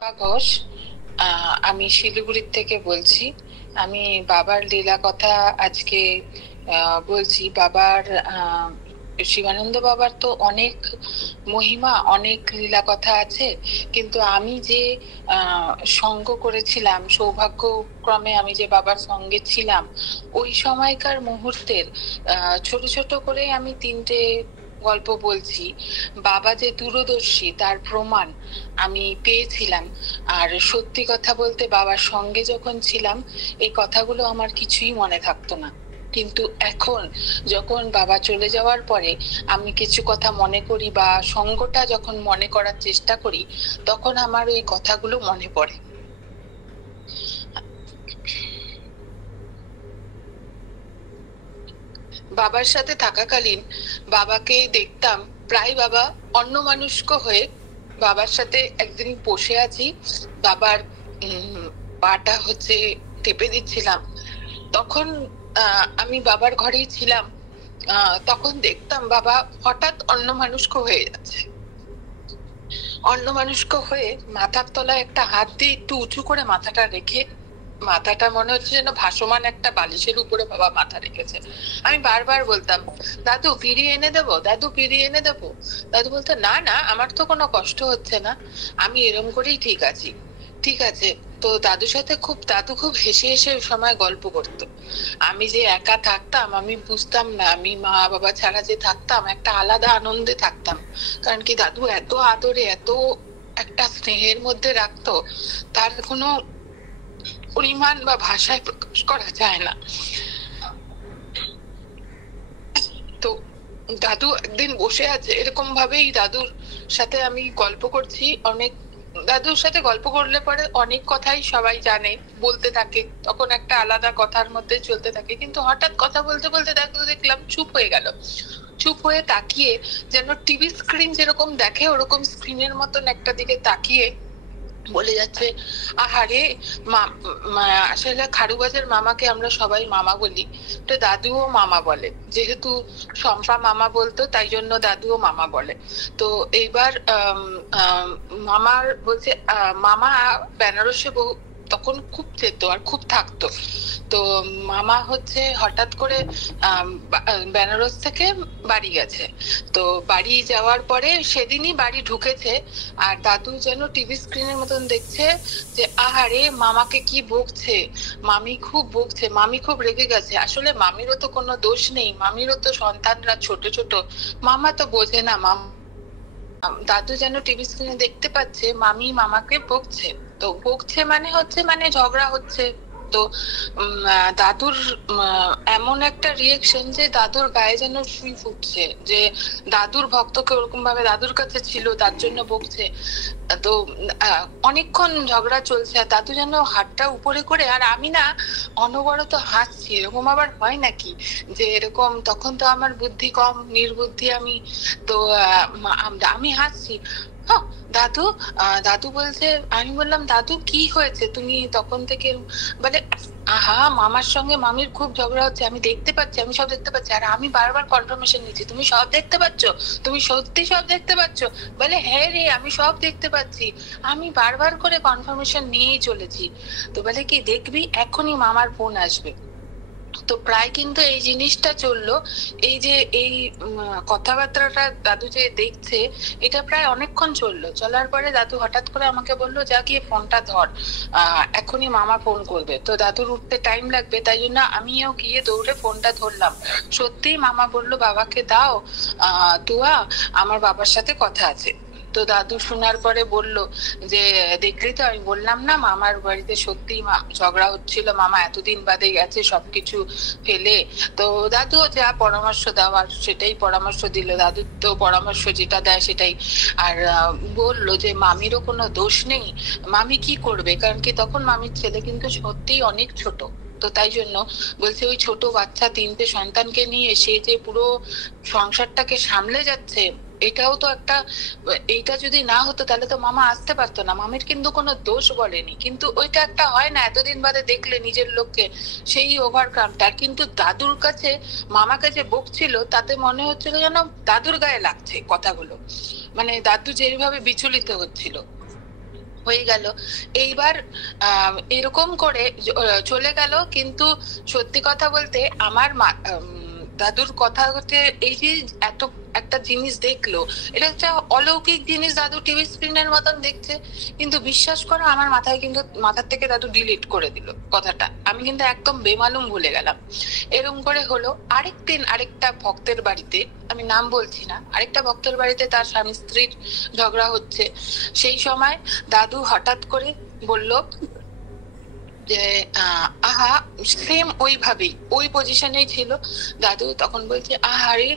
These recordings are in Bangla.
ঘোষ। আমি শিলিগুড়ি থেকে বলছি। আমি বাবার লীলা কথা আজকে বলছি। বাবার শিবানন্দ বাবার তো অনেক মহিমা, অনেক লীলা কথা আছে, কিন্তু আমি যে সঙ্গ করেছিলাম, সৌভাগ্যক্রমে আমি যে বাবার সঙ্গে ছিলাম, ওই সময়কার মুহূর্তের ছোট ছোট করে আমি তিনটে গল্প বলছি। বাবা যে দূরদর্শী তার প্রমাণ আমি পেয়েছিলাম। আর সত্যি কথা বলতে, বাবার সঙ্গে যখন ছিলাম এই কথাগুলো আমার কিছুই মনে থাকতো না, কিন্তু এখন যখন বাবা চলে যাওয়ার পরে আমি কিছু কথা মনে করি বা সঙ্গটা যখন মনে করার চেষ্টা করি, তখন আমার ওই কথাগুলো মনে পড়ে। বাবার সাথে থাকাকালীন বাবাকে দেখতাম প্রায় বাবা অন্যমনস্ক হয়ে। বাবার সাথে একদিন বসে আছি, বাবার পাটা টেপে দিচ্ছিলাম, তখন আমি বাবার ঘরেই ছিলাম। তখন দেখতাম বাবা হঠাৎ অন্যমনস্ক হয়ে যাচ্ছে। অন্যমনস্ক হয়ে মাথার তলায় একটা হাত দিয়ে একটু উঁচু করে মাথাটা রেখে, মাথাটা মনে হচ্ছে যেন ভাসমান একটা বালিশের উপরে বাবা মাথা রেখেছে। আমি বারবার বলতাম, দাদু ফিরিয়ে এনে দেবো, দাদু ফিরিয়ে এনে দেবো। দাদু বলতো, না না, আমার তো কোনো কষ্ট হচ্ছে না, আমি এরম করেই ঠিক আছি। ঠিক আছে। তো দাদু খুব হেসে হেসে ওই সময় গল্প করতো। আমি যে একা থাকতাম আমি বুঝতাম না, আমি মা বাবা ছাড়া যে থাকতাম একটা আলাদা আনন্দে থাকতাম। কারণ কি, দাদু এত আদরে, এত একটা স্নেহের মধ্যে রাখতো, তার কোনো পরিমাণ বা ভাষায় প্রকাশ করা যায় না। তো দাদু একদিন বসে আছে এরকম ভাবেই, দাদুর সাথে আমি গল্প করছি অনেক। দাদুর সাথে গল্প করলে পরে অনেক কথাই সবাই জানে, বলতে থাকে, তখন একটা আলাদা কথার মধ্যে চলতে থাকে। কিন্তু হঠাৎ কথা বলতে বলতে দাদু দেখলাম চুপ হয়ে গেল। চুপ হয়ে তাকিয়ে, যেন টিভি স্ক্রিন যেরকম দেখে ওরকম স্ক্রিনের মতন একটা দিকে তাকিয়ে বলে যাচ্ছে, আহারে আসলে খারুবাজের মামাকে আমরা সবাই মামা বলি, তো দাদুও মামা বলে। যেহেতু শম্পা মামা বলতো তাই জন্য দাদুও মামা বলে। তো এইবার মামার বলছে, মামা বেনারসে তখন খুব যেত আর খুব থাকতো। তো মামা হঠাৎ করে বেনারস থেকে বাড়ি গেছে। তো বাড়ি যাওয়ার পরে সেদিনই বাড়ি ঢুকেছে, আর দাদু যেন টিভি স্ক্রিনের মতন দেখছে যে আহারে মামাকে কি বকছে, মামি খুব বকছে, মামি খুব রেগে গেছে। আসলে মামিরও তো কোনো দোষ নেই, মামিরও তো সন্তানরা ছোট ছোট, মামা তো বোঝে না। দাদু যেন টিভি স্ক্রিনে দেখতে পাচ্ছে মামি মামাকে বকছে। তো বকছে মানে ঝগড়া হচ্ছে। তো দাদুর এমন একটা রিয়েকশন যে দাদুর গায়ে যেন সুই ফুটছে, যে দাদুর ভক্তকে ওরকম ভাবে দাদুর কাছে ছিল তার জন্য বকছে। তো অনেকক্ষণ ঝগড়া চলছে, আর দাদু যেন হাতটা উপরে করে, আর আমি না অনবরত হাসছি। এরকম আবার হয় নাকি যে এরকম, তখন তো আমার বুদ্ধি কম, নির্বুদ্ধি আমি। তো আমি হাসছি। হ্যাঁ, দাদু দাদু বলছে, আমি বললাম দাদু কি হয়েছে, তুমি তখন থেকে বলে, আহা মামার সঙ্গে মামির খুব ঝগড়া হচ্ছে, আমি দেখতে পাচ্ছি, আমি সব দেখতে পাচ্ছি। আর আমি বারবার কনফার্মেশন নিচ্ছি, তুমি সব দেখতে পাচ্ছ, তুমি সত্যি সব দেখতে পাচ্ছ? বলে, হ্যাঁ রে, আমি সব দেখতে পাচ্ছি। আমি বারবার করে কনফার্মেশন নিয়েই চলেছি। তো বলে কি, দেখবি এখনই মামার ফোন আসবে। তো প্রায় কিন্তু এই জিনিসটা চললো। এই যে এই কথাবার্তাটা দাদু যে দেখছে, এটা প্রায় অনেকক্ষণ চললো। চলার পরে দাদু হঠাৎ করে আমাকে বললো, যা গিয়ে ফোনটা ধর, এখনই মামা ফোন করবে। তো দাদুর উঠতে টাইম লাগবে, তাই জন্য আমিও গিয়ে দৌড়ে ফোনটা ধরলাম। সত্যি মামা বললো, বাবাকে দাও তুয়া, আমার বাবার সাথে কথা আছে। তো দাদু শোনার পরে বলল যে, দেখলি তো, আমি বললাম না মামার বাড়িতে সত্যি ঝগড়া হচ্ছিল, মামা এতদিন বাদে গেছে সবকিছু ফেলে। তো দাদুও যা পরামর্শ দেওয়ার সেটাই পরামর্শ দিল, দাদু তো পরামর্শ যেটা দেয় সেটাই। আর বললো যে মামিরও কোনো দোষ নেই, মামি কি করবে, কারণ কি তখন মামির ছেলে কিন্তু সত্যিই অনেক ছোট। তো তাই জন্য বলছে, ওই ছোট বাচ্চা তিনটে সন্তানকে নিয়ে সে যে পুরো সংসারটাকে সামলে যাচ্ছে, এটাও তো একটা, এইটা যদি না হতো তাহলে তো মামা আসতে পারতো না। মামির কিন্তু কোনো দোষ বলেনি, কিন্তু ওইটা একটা হয় না, এতদিন বাদে দেখলে নিজের লোককে, সেই ওভারকামটা। কিন্তু দাদুর কাছে মামাকে যে বকছিল তাতে মনে হচ্ছিল যেন দাদুর গায়ে লাগছে কথাগুলো, মানে দাদু যেভাবে বিচলিত হচ্ছিল। হয়ে গেল। এইবার এরকম করে চলে গেল। কিন্তু সত্যি কথা বলতে আমার দাদুর কথা হচ্ছে, এই যে এত একটা জিনিস দেখলো, এটা একটা অলৌকিক জিনিস দাদু টিভি স্ক্রিনের মতন দেখছে, কিন্তু বিশ্বাস করো আমার মাথার থেকে দাদু ডিলিট করে দিল কথাটা। আমি কিন্তু একদম বেমালুম ভুলে গেলাম। এরকম করে হলো। আরেকদিন আরেকটা ভক্তের বাড়িতে, আমি নাম বলছি না, আরেকটা ভক্তের বাড়িতে তার স্বামী স্ত্রীর ঝগড়া হচ্ছে। সেই সময় দাদু হঠাৎ করে বলল যে আহা, সেম ওইভাবেই ওই পজিশনেই ছিল দাদু। তখন বলছে আহারে,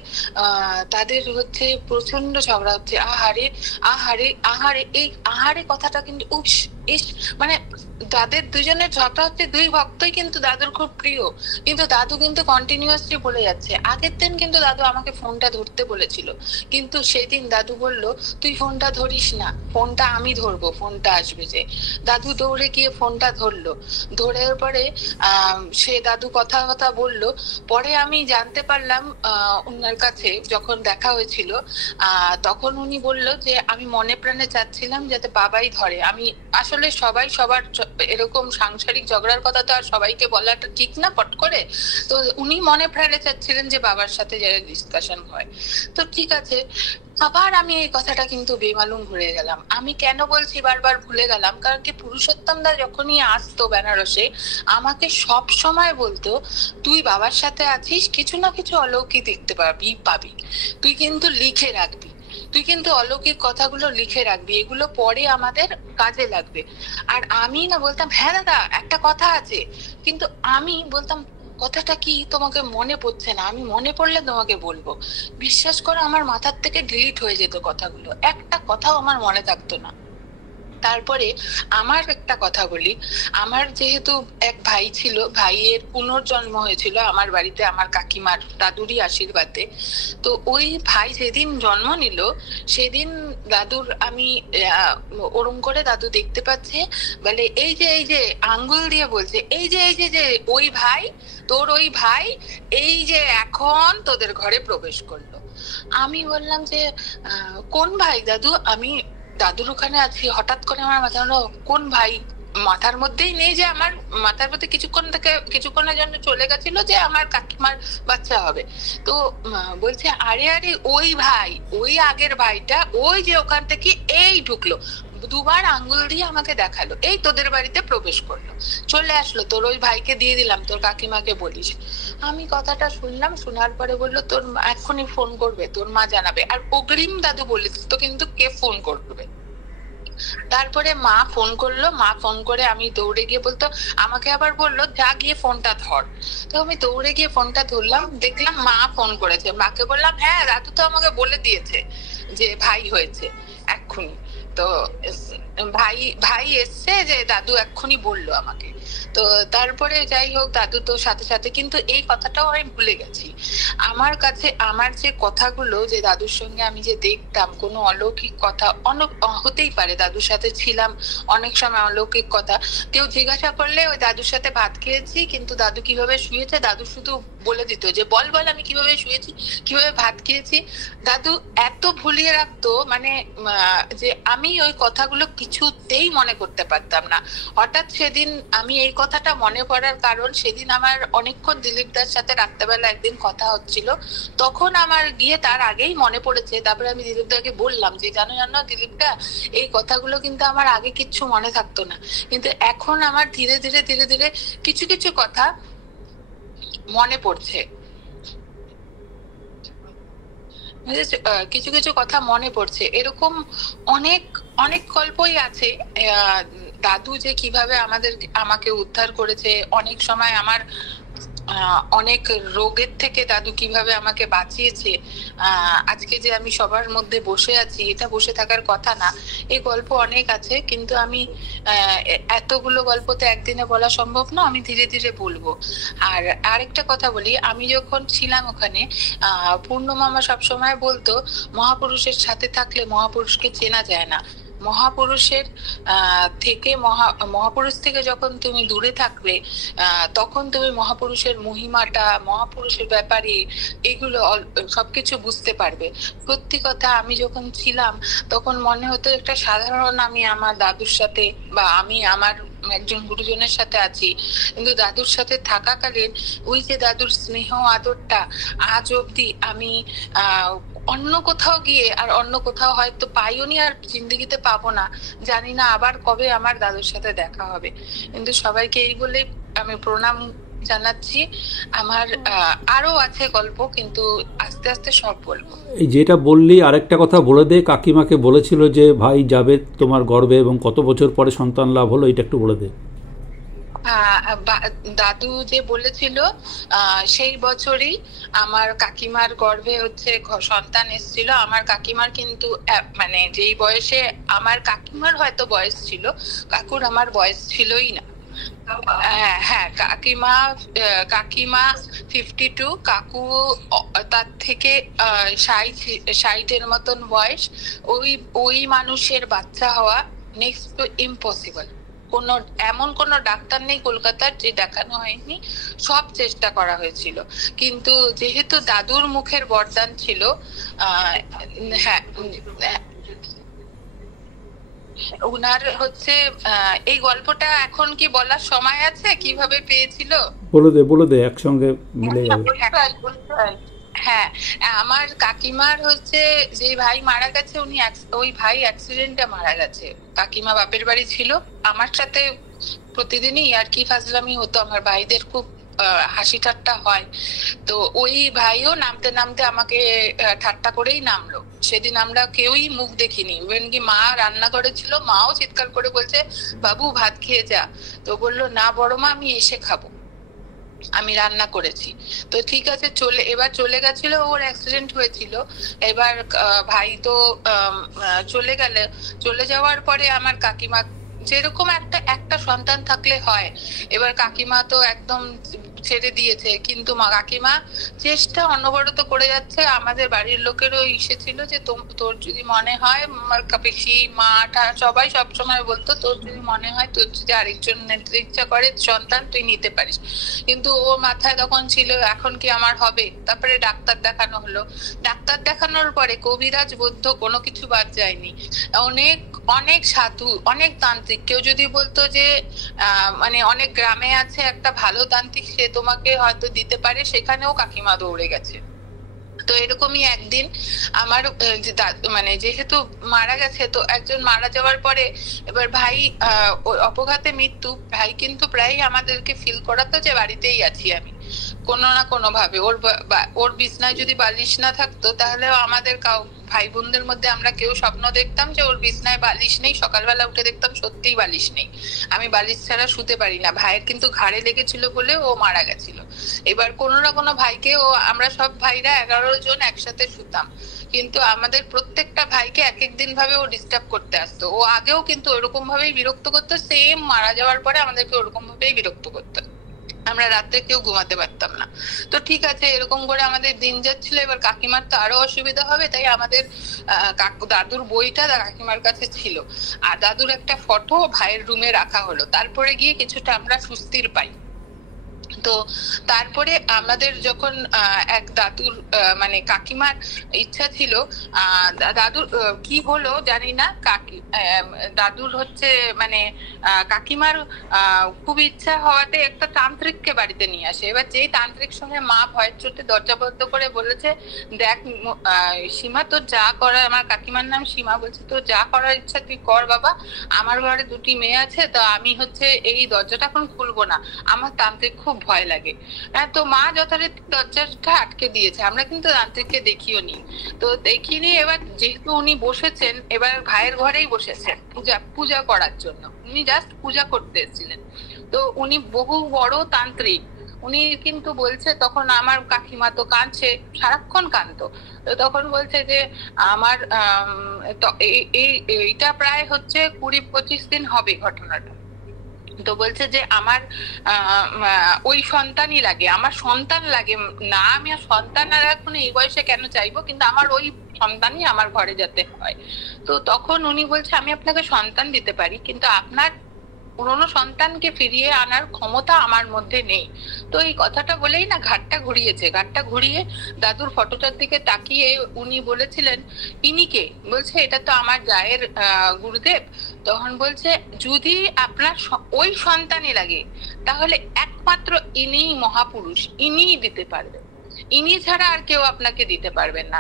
তাদের হচ্ছে প্রচন্ড ঝগড়া হচ্ছে, আহারে আহারে আহারে। এই আহারে কথাটা কিন্তু উফ, ইস, মানে তাদের দুজনের ঝগড়া হচ্ছে, দুই ভক্তই কিন্তু দাদুর খুব প্রিয়, কিন্তু দাদু কিন্তু কন্টিনিউয়াসলি বলে যাচ্ছে। আগের দিন কিন্তু দাদু আমাকে ফোনটা ধরতে বলেছিল, কিন্তু সেদিন দাদু বলল তুই ফোনটা ধরিস না, ফোনটা আমি ধরবো, ফোনটা আসবে যে। দাদু দৌড়ে গিয়ে ফোনটা ধরলো। ধরার পরে সে দাদু কথা কথা বললো। পরে আমি জানতে পারলাম ওনার কাছে যখন দেখা হয়েছিল, তখন উনি বলল যে আমি মনে প্রাণে চাচ্ছিলাম যাতে বাবাই ধরে। আমি আসলে সবাই সবার এরকম সাংসারিক ঝগড়ার কথা তো আর সবাইকে বলাটা ঠিক না পট করে, তো উনি মনে প্রাণে চাচ্ছিলেন যে বাবার সাথে যারা ডিসকাশন হয়। তো ঠিক আছে, আবার আমি এই কথাটা কিন্তু বেমালুম ভুলে গেলাম। আমি কেন বলছি বারবার ভুলে গেলাম, কারণ কি পুরুষোত্তম দা যখনই আসতো বেনারসে আমাকে সব সময় বলতো তুই বাবার সাথে আছিস, কিছু না কিছু অলৌকিক দেখতে পাবি, তুই কিন্তু লিখে রাখবি, তুই কিন্তু অলৌকিক কথাগুলো লিখে রাখবি, এগুলো পরে আমাদের কাজে লাগবে। আর আমি না বলতাম হ্যাঁ দাদা একটা কথা আছে, কিন্তু আমি বলতাম কথাটা কি তোমাকে মনে পড়ছে না, আমি মনে পড়লে তোমাকে বলবো। বিশ্বাস করো আমার মাথার থেকে ডিলিট হয়ে যেত কথাগুলো, একটা কথাও আমার মনে থাকতো না। তারপরে আমার একটা কথা বলি, আমার যেহেতু এক ভাই ছিল, ভাইয়ের পুনর্জন্ম হয়েছিল আমার বাড়িতে আমার কাকিমার দাদুরই আশীর্বাদে। তো ওই ভাই যেদিন জন্ম নিল সেদিন দাদুর আমি ওরম করে দাদু দেখতে পাচ্ছে, বলে এই যে আঙ্গুল দিয়ে বলছে এই যে ওই ভাই, তোর ওই ভাই এই যে এখন তোদের ঘরে প্রবেশ করলো। আমি বললাম যে কোন ভাই দাদু? আমি দাদুর ওখানে আছি, হঠাৎ করে আমার মাথা হলো কোন ভাই, মাথার মধ্যেই নেই যে আমার মাথার মধ্যে কিছুক্ষণের জন্য চলে গেছিল যে আমার কাকিমার বাচ্চা হবে। তো বলছে আরে আরে ওই ভাই, ওই আগের ভাইটা, ওই যে ওখান থেকে এই ঢুকলো, দুবার আঙ্গুল দিয়ে আমাকে দেখালো, এই তোদের বাড়িতে প্রবেশ করলো, চলে আসলো, তোর ওই ভাইকে দিয়ে দিলাম, তোর কাকিমাকে বলিস। আমি কথাটা শুনলাম, শোনার পরে বললো তোর এক্ষুনি ফোন করবে, তোর মা জানাবে, আর অগ্রিম দাদু বলিস তো কিন্তু কে ফোন করবে। তারপরে মা ফোন করলো, মা ফোন করে আমি দৌড়ে গিয়ে বলতো, আমাকে আবার বললো যা গিয়ে ফোনটা ধর। তো আমি দৌড়ে গিয়ে ফোনটা ধরলাম, দেখলাম মা ফোন করেছে। মাকে বললাম হ্যাঁ দাদু তো আমাকে বলে দিয়েছে যে ভাই হয়েছে এক্ষুনি। তো ভাই ভাই এসছে যে দাদু এক্ষুনি বললো আমাকে। তো তারপরে যাই হোক দাদু তো সাথে সাথে, কিন্তু এই কথাটাও আমি ভুলে গেছি। আমার কাছে আমার যে কথাগুলো, যে দাদুর সঙ্গে আমি যে দেখতাম কোনো অলৌকিক কথা, হতেই পারে দাদুর সাথে ছিলাম অনেক সময়, অলৌকিক কথা কেউ জিজ্ঞাসা করলে ওই দাদুর সাথে ভাত খেয়েছি, কিন্তু দাদু কিভাবে শুয়েছে দাদু শুধু বলে দিত যে বল বল আমি কিভাবে শুয়েছি, কিভাবে ভাত খেয়েছি। দাদু এত ভুলিয়ে রাখতো, মানে যে আমি ওই কথাগুলো কিছুতেই মনে করতে পারতাম না। হঠাৎ সেদিন আমি এই কথাটা মনে পড়ার কারণ, সেদিন আমার অনেকক্ষণ দিলীপ দার সাথে রাত্রেবেলা একদিন কথা হচ্ছিল, তখন আমার গিয়ে তার আগেই মনে পড়েছে। তারপরে আমি দিলীপ দাকে বললাম যে জানো জানো দিলীপ দা, এই কথাগুলো কিন্তু আমার আগে কিচ্ছু মনে থাকতো না, কিন্তু এখন আমার ধীরে ধীরে ধীরে ধীরে কিছু কিছু কথা মনে পড়ছে, কিছু কিছু কথা মনে পড়ছে। এরকম অনেক অনেক গল্পই আছে। দাদু যে কিভাবে আমাকে উদ্ধার করেছে, অনেক সময় আমার অনেক রোগের থেকে দাদু কিভাবে আমাকে বাঁচিয়েছে, আজকে যে আমি সবার মধ্যে বসে আছি, এটা বসে থাকার কথা না। এই গল্প অনেক আছে, কিন্তু আমি এতগুলো গল্প তো একদিনে বলা সম্ভব না, আমি ধীরে ধীরে বলবো। আর আরেকটা কথা বলি, আমি যখন ছিলাম ওখানে পূর্ণ মামা সবসময় বলতো মহাপুরুষের সাথে থাকলে মহাপুরুষকে চেনা যায় না। মহাপুরুষের মহাপুরুষ থেকে যখন তুমি দূরে থাকবে, তখন তুমি মহাপুরুষের মহিমাটা, মহাপুরুষের ব্যাপারে এগুলো সবকিছু বুঝতে পারবে। সত্যি কথা, আমি যখন ছিলাম তখন মনে হতো একটা সাধারণ, আমি আমার দাদুর সাথে বা আমি আমার একজন গুরুজনের সাথে আছি, কিন্তু দাদুর সাথে থাকাকালীন ওই যে দাদুর স্নেহ আদরটা আজ অব্দি আমি অন্য কোথাও গিয়ে আর অন্য কোথাও হয়তো পাইও নি, আর জিন্দগিতে পাবো না। জানি না আবার কবে আমার দাদুর সাথে দেখা হবে। কিন্তু সবাইকে এই বলে আমি প্রণাম জানাচ্ছি। আমার আরো আছে গল্প, কিন্তু আস্তে আস্তে সব বলবো। এই যেটা বললি আরেকটা কথা বলে দে, কাকিমাকে বলেছিল যে ভাই যাবে তোমার গর্ভে এবং কত বছর পরে সন্তান লাভ হলো, এটা একটু বলে দে। দাদু যে বলেছিল সেই বছরই আমার কাকিমার গর্ভে হচ্ছে সন্তান এসেছিল। আমার কাকিমার কিন্তু মানে যেই বয়সে আমার কাকিমার হয়তো বয়স ছিল, কাকুর আমার বয়স ছিলই না। হ্যাঁ, কাকিমা 52, কাকু তার থেকে 60-এর মতন বয়স। ওই মানুষের বাচ্চা হওয়া নেক্সট টু ইম্পসিবল। এমন কোন ডাক্তার নেই কলকাতার যে দেখানো হয়নি, সব চেষ্টা করা হয়েছিল। কিন্তু যেহেতু দাদুর মুখের বরদান ছিল, হ্যাঁ, উনার হচ্ছে এই গল্পটা এখন কি বলার সময় আছে কিভাবে পেয়েছিল? বলে দে একসঙ্গে মিলে যাবে। হ্যাঁ, আমার কাকিমার হচ্ছে যে ভাই মারা গেছে, ওই ভাই অ্যাক্সিডেন্টে মারা গেছে। কাকিমা বাপের বাড়ি ছিল, আমার সাথে প্রতিদিনই আর কি ফাজলামি হতো, আমার ভাইদের খুব হাসি ঠাট্টা হয়। তো ওই ভাইও নামতে নামতে আমাকে ঠাট্টা করেই নামলো। সেদিন আমরা কেউই মুখ দেখিনি, ইভেন কি মা রান্নাঘরে ছিল, মাও চিৎকার করে বলছে বাবু ভাত খেয়ে যা। তো বললো না বড় মা, আমি এসে খাবো, আমি রান্না করেছি। তো ঠিক আছে, এবার চলে গেছিল, ওর অ্যাক্সিডেন্ট হয়েছিল। এবার ভাই তো চলে যাওয়ার পরে আমার কাকিমা, যেরকম একটা সন্তান থাকলে হয়, এবার কাকিমা তো একদম ছেড়ে দিয়েছে। কিন্তু কাকিমা চেষ্টা অনবরত করে যাচ্ছে। আমাদের বাড়ির লোকেরও ইসে ছিল যে তোর যদি মনে হয়, পিসি মাটা সবাই সবসময় বলতো তোর যদি মনে হয়, তোর যদি আরেকজন নিতে ইচ্ছা করে সন্তান, তুই নিতে পারিস। কিন্তু ও মাথায় তখন ছিল এখন কি আমার হবে। তারপরে ডাক্তার দেখানো হলো। ডাক্তার দেখানোর পরে কবিরাজ বৌদ্ধ কোনো কিছু বাদ যায়নি। অনেক অনেক সাধু, অনেক তান্ত্রিক, কেউ যদি বলতো যে মানে অনেক গ্রামে আছে একটা ভালো তান্ত্রিক, সে তোমাকে হয়তো দিতে পারে, সেখানেও কাকিমা দৌড়ে গেছে। তো এরকমই একদিন আমার মানে যেহেতু মারা গেছে, তো একজন মারা যাওয়ার পরে এবার ভাই অপঘাতে মৃত্যু। ভাই কিন্তু প্রায় আমাদেরকে ফিল করাতো যে বাড়িতেই আছি আমি, কোনো না কোনো ভাবে। ওর বিছনায় যদি বালিশ না থাকতো, তাহলে আমাদের ভাই বোনদের মধ্যে আমরা কেউ স্বপ্ন দেখতাম যে ওর বিছনায় বালিশ নেই, সকালবেলা উঠে দেখতাম সত্যিই বালিশ নেই। আমি বালিশ ছাড়া শুতে পারি না। ভাইয়ের কিন্তু ঘাড়ে লেগেছিল বলে ও মারা গেছিল। এবার কোনো না কোনো ভাইকে আমরা সব ভাইরা 11 জন একসাথে শুতাম, কিন্তু আমাদের প্রত্যেকটা ভাইকে এক এক দিন ভাবে ও ডিস্টার্ব করতে আসতো। ও আগেও কিন্তু ওরকম ভাবেই বিরক্ত করতো, সেম মারা যাওয়ার পরে আমাদেরকে ওরকম ভাবেই বিরক্ত করতো। আমরা রাত্রে কেউ ঘুমাতে পারতাম না। তো ঠিক আছে, এরকম করে আমাদের দিন যাচ্ছিল। এবার কাকিমার তো আরো অসুবিধা হবে, তাই আমাদের দাদুর বইটা কাকিমার কাছে ছিল, আর দাদুর একটা ফটো ভাইয়ের রুমে রাখা হলো। তারপরে গিয়ে কিছুটা আমরা সুস্থির পাই। তো তারপরে আমাদের যখন এক দাদুর মানে কাকিমার ইচ্ছা ছিল, দাদুর কি হলো জানি না, দাদুর হচ্ছে মানে কাকিমার খুব ইচ্ছা হওয়াতে একটা তান্ত্রিককে বাড়িতে নিয়ে আসে। এবার যেই তান্ত্রিক সঙ্গে মা ভয়ের চোটে দরজা বন্ধ করে বলেছে, দেখ সীমা, তোর যা করার, আমার কাকিমার নাম সীমা, বলছে তোর যা করার ইচ্ছা তুই কর বাবা, আমার ঘরে 2টি মেয়ে আছে, তো আমি হচ্ছে এই দরজাটা এখন খুলবো না, আমার তান্ত্রিক খুব ভয় লাগে। তো মা যথারীতি দরজাটা আটকে দিয়েছে। আমরা কিন্তু তান্ত্রিককে দেখিও নি, তো দেখিনি। এবার যেহেতু উনি বসেছেন, এবার ভাইয়ের ঘরেই বসেছেন পূজা করার জন্য, উনি জাস্ট পূজা করতে এসেছিলেন। তো উনি বহু বড় তান্ত্রিক। উনি কিন্তু বলছে, তখন আমার কাকিমা তো কাঁদছে, সারাক্ষণ কাঁদতো। তো তখন বলছে যে আমার এইটা প্রায় হচ্ছে 20-25 দিন হবে ঘটনাটা। তো বলছে যে আমার ওই সন্তানই লাগে, আমার সন্তান লাগে না, আমি আর সন্তান আর এখন এই বয়সে কেন চাইবো, কিন্তু আমার ওই সন্তানই আমার ঘরে যাতে হয়। তো তখন উনি বলছে আমি আপনাকে সন্তান দিতে পারি, কিন্তু আপনার পুরনো সন্তানকে ফিরিয়ে আনার ক্ষমতা আমার মধ্যে নেই। তো এই কথাটা বলেই না ঘাটটা ঘুরিয়েছে। ঘাটটা ঘুরিয়ে দাদুর ফটোটার দিকে তাকিয়ে উনি বলেছিলেন, ইনি কে? বলছে এটা তো আমার জায়ের গুরুদেব। তখন বলছে যদি আপনার ওই সন্তানই লাগে তাহলে একমাত্র ইনিই মহাপুরুষ, ইনিই দিতে পারবেন, ইনি ছাড়া আর কেউ আপনাকে দিতে পারবেন না।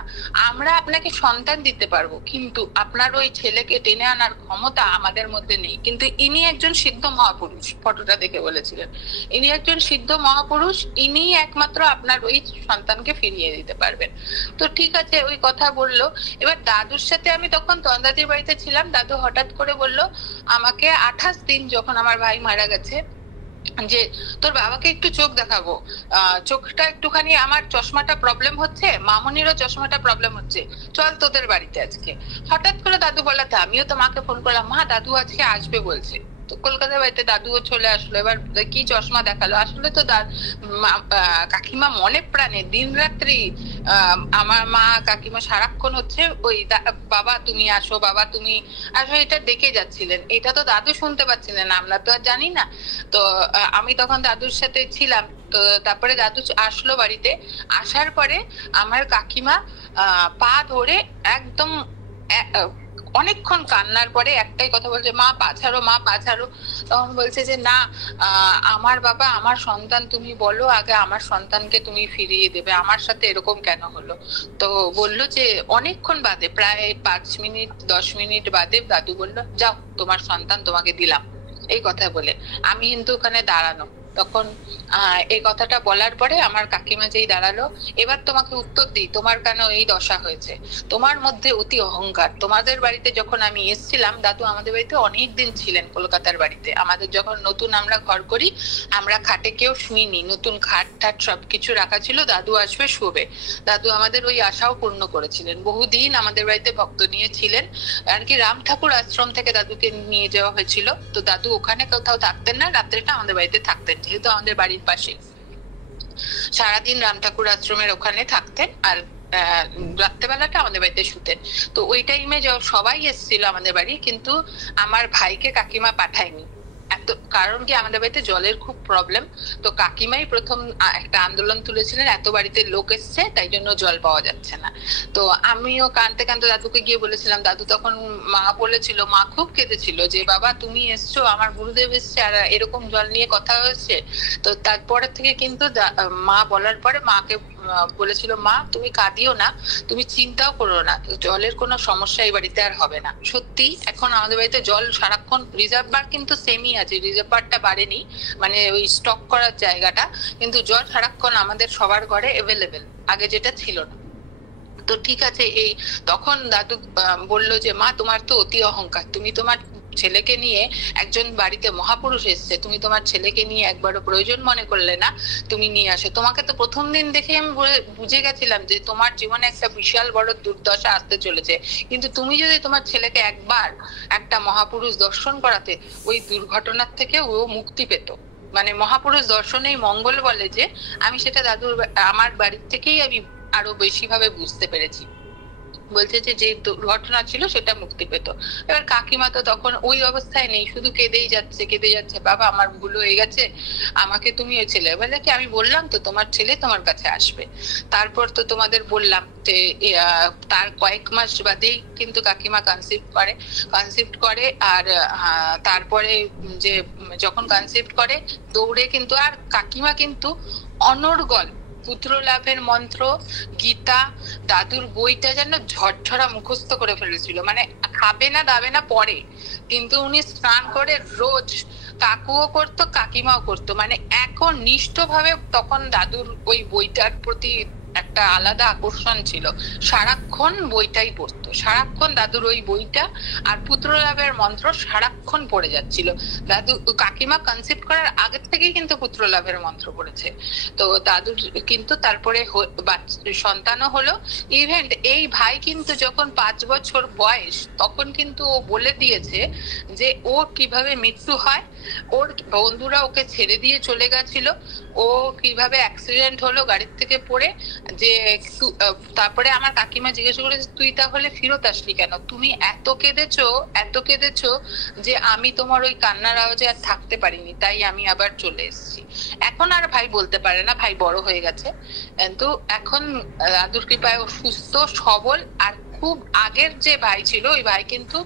আমরা আপনাকে সন্তান দিতে পারবো, কিন্তু আপনার ওই ছেলেকে টেনে আনার ক্ষমতা আমাদের মধ্যে নেই। কিন্তু ইনি একজন সিদ্ধ মহাপুরুষ, ফটোটা দেখে বলেছিলেন ইনি একজন সিদ্ধ মহাপুরুষ, ইনি একমাত্র আপনার ওই সন্তানকে ফিরিয়ে দিতে পারবেন। তো ঠিক আছে, ওই কথা বললো। এবার দাদুর সাথে আমি তখন তন্দাদির বাড়িতে ছিলাম। দাদু হঠাৎ করে বললো আমাকে 28 দিন যখন আমার ভাই মারা গেছে, যে তোর বাবাকে একটু চোখ দেখাবো, চোখটা একটুখানি, আমার চশমাটা প্রবলেম হচ্ছে, মামনিরও চশমাটা প্রবলেম হচ্ছে, চল তোদের বাড়িতে আজকে। হঠাৎ করে দাদু বলাতে আমিও তো মাকে ফোন করলাম, মা দাদু আজকে আসবে বলছে। তো কলকাতার বাড়িতে দাদুও চলে আসলো। এবার কি চশমা দেখালো, আসলে তো কাকিমা মনে প্রাণে দিন রাত্রি আমার মা কাকিমা সারাক্ষণ হচ্ছে ওই বাবা তুমি আসো, বাবা তুমি আসো, এটা ডেকে যাচ্ছিলেন। এটা তো দাদু শুনতে পাচ্ছিলেন, আমরা তো আর জানি না। তো আমি তখন দাদুর সাথে ছিলাম। তো তারপরে দাদু আসলো বাড়িতে। আসার পরে আমার কাকিমা পা ধরে একদম অনেকক্ষণ কান্নার পরে একটাই কথা বলছে, মা পা ছাড়ো, মা পা ছাড়ো। তখন বলছে যে না, আমার বাবা আমার সন্তান, তুমি বলো আগে আমার সন্তানকে তুমি ফিরিয়ে দেবে, আমার সাথে এরকম কেন হলো? তো বললো যে অনেকক্ষণ বাদে, প্রায় 5 মিনিট 10 মিনিট বাদে দাদু বললো যাও তোমার সন্তান তোমাকে দিলাম। এই কথা বলে আমি কিন্তু ওখানে দাঁড়ানো। তখন এই কথাটা বলার পরে আমার কাকিমা যেই দাঁড়ালো, এবার তোমাকে উত্তর দিই, তোমার কেন এই দশা হয়েছে? তোমার মধ্যে অতি অহংকার। তোমাদের বাড়িতে যখন আমি এসেছিলাম, দাদু আমাদের বাড়িতে অনেক দিন ছিলেন কলকাতার বাড়িতে। আমাদের যখন নতুন আমরা ঘর করি, আমরা খাটে কেউ শুইনি, নতুন খাট ঠাট সবকিছু রাখা ছিল, দাদু আসবে শুবে। দাদু আমাদের ওই আশাও পূর্ণ করেছিলেন। বহুদিন আমাদের বাড়িতে ভক্ত নিয়ে ছিলেন, আর কি রাম ঠাকুর আশ্রম থেকে দাদুকে নিয়ে যাওয়া হয়েছিল। তো দাদু ওখানে কোথাও থাকতেন না, রাত্রেটা আমাদের বাড়িতে থাকতেন, যেহেতু আমাদের বাড়ির পাশে। সারাদিন রাম ঠাকুর আশ্রমের ওখানে থাকতেন, আর রাত্রেবেলাটা আমাদের বাড়িতে শুতেন। তো ওই টাইমে সবাই এসেছিল আমাদের বাড়ি, কিন্তু আমার ভাইকে কাকিমা পাঠায়নি। এত কারণ কি, আমাদের বাড়িতে জলের খুব প্রবলেম। তো কাকিমাই প্রথম একটা আন্দোলন তুলেছিলেন, এত বাড়িতে লোক এসছে তাই জন্য জল পাওয়া যাচ্ছে না। তো আমিও কাঁদতে কাঁদতে দাদুকে গিয়ে বলেছিলাম। দাদু তখন, মা বলেছিল, মা খুব কেঁদেছিল যে বাবা তুমি এসছো, আমার গুরুদেব এসছে, আর এরকম জল নিয়ে কথা হয়েছে। তো তারপরে থেকে কিন্তু মা বলার পরে মাকে বলেছিল, মা তুমি কাঁদিও না, তুমি চিন্তাও করো না, জলের কোনো সমস্যা এই বাড়িতে আর হবে না। সত্যি এখন আমাদের বাড়িতে জল সারাক্ষণ, রিজার্ভার কিন্তু সেমই আছে, রিজার্ভারটা বাড়েনি, মানে ওই স্টক করার জায়গাটা, কিন্তু জল সারাক্ষণ আমাদের সবার ঘরে অ্যাভেলেবেল, আগে যেটা ছিল না। তো ঠিক আছে, এই তখন দাদু বললো যে মা তোমার তো অতি অহংকার, তুমি তোমার ছেলেকে নিয়ে, একজন বাড়িতে মহাপুরুষ এসছে, তুমি তোমার ছেলেকে নিয়ে একবারও প্রয়োজন মনে করলে না, তুমি নিয়ে আসো। তোমাকে তো প্রথম দিন দেখে আমি বুঝে গেছিলাম যে তোমার জীবনে একটা বিশাল বড় দুর্দশা আসতে চলেছে, কিন্তু তুমি যদি তোমার ছেলেকে একবার একটা মহাপুরুষ দর্শন করাতে, ওই দুর্ঘটনার থেকে ও মুক্তি পেত। মানে মহাপুরুষ দর্শনেই মঙ্গল বলে যে, আমি সেটা দাদুর আমার বাড়ির থেকেই আমি আরো বেশি ভাবে বুঝতে পেরেছি। বলছে যে যে দুর্ঘটনা ছিল সেটা মুক্তি পেত। এবার কাকিমা তো তখন ওই অবস্থায় নেই, শুধু কেঁদেই যাচ্ছে, বাবা আমার ভুল হয়ে গেছে, আমাকে তুমি ওই ছেলে বলে কি, আমি বললাম তো তোমার ছেলে তোমার কাছে আসবে। তারপর তো তোমাদের বললাম যে তার কয়েক মাস বাদেই কিন্তু কাকিমা কনসিপ্ট করে। আর তারপরে যে যখন কনসিপ্ট করে, দৌড়ে কিন্তু, আর কাকিমা কিন্তু অনর্গল পুত্র লাভের মন্ত্র, গীতা, দাদুর বইটা যেন ঝরঝরা মুখস্থ করে ফেলেছিল। মানে খাবে না দাবে না পরে, কিন্তু উনি স্নান করে রোজ, কাকুও করতো কাকিমাও করতো, মানে এখন নিষ্ঠ ভাবে। তখন দাদুর ওই বইটার প্রতি একটা আলাদা আকর্ষণ ছিল, সারাক্ষণ বইটাই পড়তো, সারাক্ষণ দাদুর ওই বইটা আর পুত্র লাভের মন্ত্র সারাক্ষণ পড়ে যাচ্ছিল। দাদু কাকিমা কনসিপ্ট করার আগে থেকেই কিন্তু পুত্র লাভের মন্ত্র পড়েছে। তো দাদুর কিন্তু তারপরে সন্তানও হলো। ইভেন্ট এই ভাই কিন্তু যখন 5 বছর বয়স, তখন কিন্তু ও বলে দিয়েছে যে ওর কিভাবে মৃত্যু হয়, ওর বন্ধুরা ওকে ছেড়ে দিয়ে চলে গেছিল, ও কিভাবে অ্যাক্সিডেন্ট হলো গাড়ির থেকে পড়ে, যে তারপরে আমার কাকিমা জিজ্ঞাসা করেছে তুই তাহলে ফেরত আসলি কেন, তুমি এত কেঁদেছো যে আমি তোমার ওই কান্নার আওয়াজে আর থাকতে পারিনি, তাই আমি আবার চলে এসেছি। এখন আর ভাই বলতে পারে না, ভাই বড় হয়ে গেছে, কিন্তু এখন দাদুর কৃপায় ও সুস্থ সবল। আর খুব আগের যে ভাই ছিল ওই ভাই কিন্তু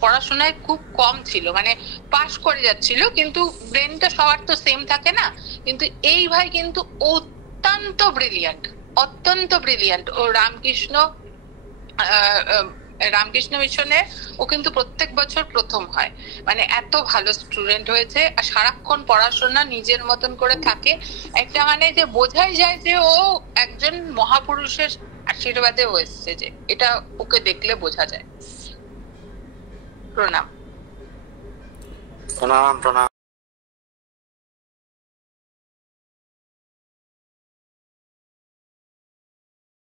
পড়াশোনায় খুব কম ছিল, মানে পাশ করে যাচ্ছিল, কিন্তু ব্রেনটা সবার তো সেম থাকে না, কিন্তু এই ভাই কিন্তু অত্যন্ত ব্রিলিয়ান্ট। ও রামকৃষ্ণ মিশনে ও কিন্তু প্রত্যেক বছর প্রথম হয়, মানে এত ভালো স্টুডেন্ট হয়েছে। আর সারাক্ষণ পড়াশোনা নিজের মতন করে থাকে, একটা মানে যে বোঝাই যায় যে ও একজন মহাপুরুষের আশীর্বাদে ও এসছে, যে এটা ওকে দেখলে বোঝা যায়। প্রণাম। প্রণাম প্রণাম।